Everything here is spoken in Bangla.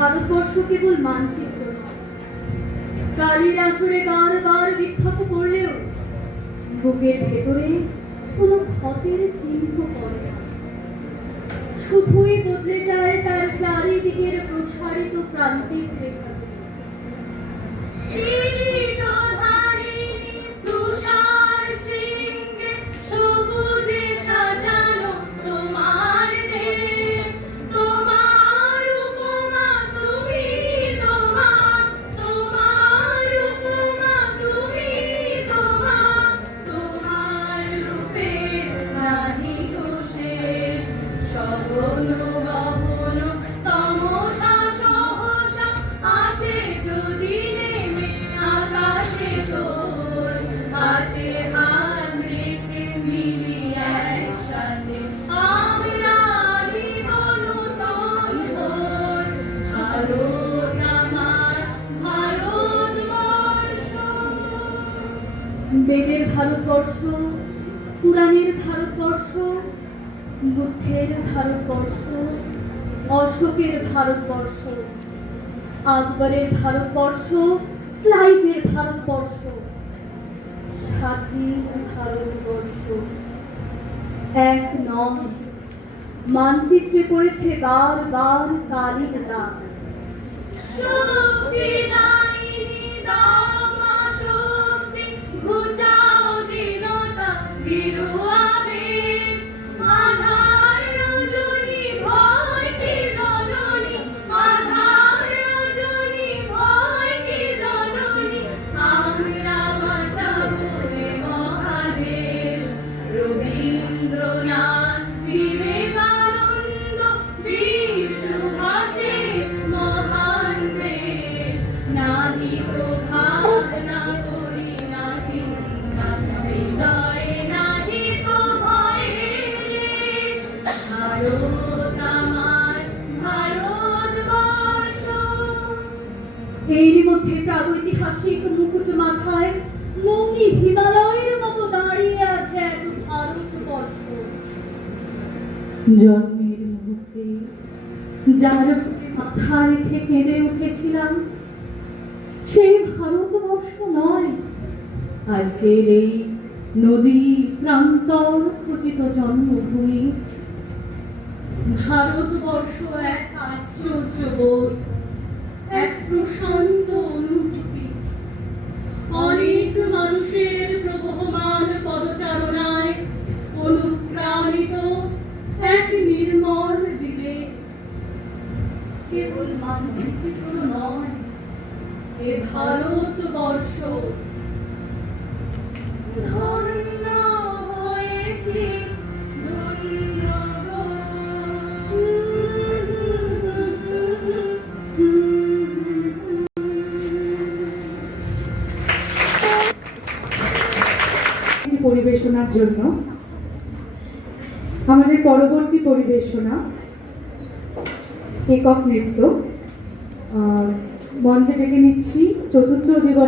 ভারতবর্ষ কেবল মানচিত্র, কালির আঁচড়ে বারবার বিখ্যাত করলেও বুকের ভেতরে কোনো ক্ষতের চিহ্ন পড়ে না। শুধুই বদলে যায় তার চারিদিকের প্রসারিত প্রান্তিক রেখা। বেদের ভারতবর্ষ, পুরাণের ভারতবর্ষ, বুদ্ধের ভারতবর্ষ, অশোকের ভারতবর্ষ, আকবরের ভারতবর্ষ, ক্লাইভের ভারতবর্ষ, স্বাধীন ভারতবর্ষ এক নয়, মানচিত্রে পড়েছে বারবার কালির দাগ। এরই মধ্যে প্রাগৈতিহাসিক মুকুট মাথায় মৌনি হিমালয়ের মতো দাঁড়িয়ে আছে এক ভারতবর্ষ। জন্মের মুহূর্তে যার মাথা রেখে কেঁদে উঠেছিলাম, সেই ভারতবর্ষ নয় আজকের এই নদী প্রান্তর খচিত জন্মভূমি। ভারতবর্ষ এক আশ্চর্য বোধ, এক প্রশান্ত অনুভূতি, অনেক মানুষের প্রবহমান পদচারণায় অনুপ্রাণিত এক নির্মল বিবেক। কেবল মানচিত্র নয়, এ ভারতবর্ষ। ধন্য হয়েছি, ধন্য পরিবেশনার জন্য আমাদের পরবর্তী পরিবেশনা একক নৃত্য। মঞ্চে ডেকে নিচ্ছি চতুর্থ দিবস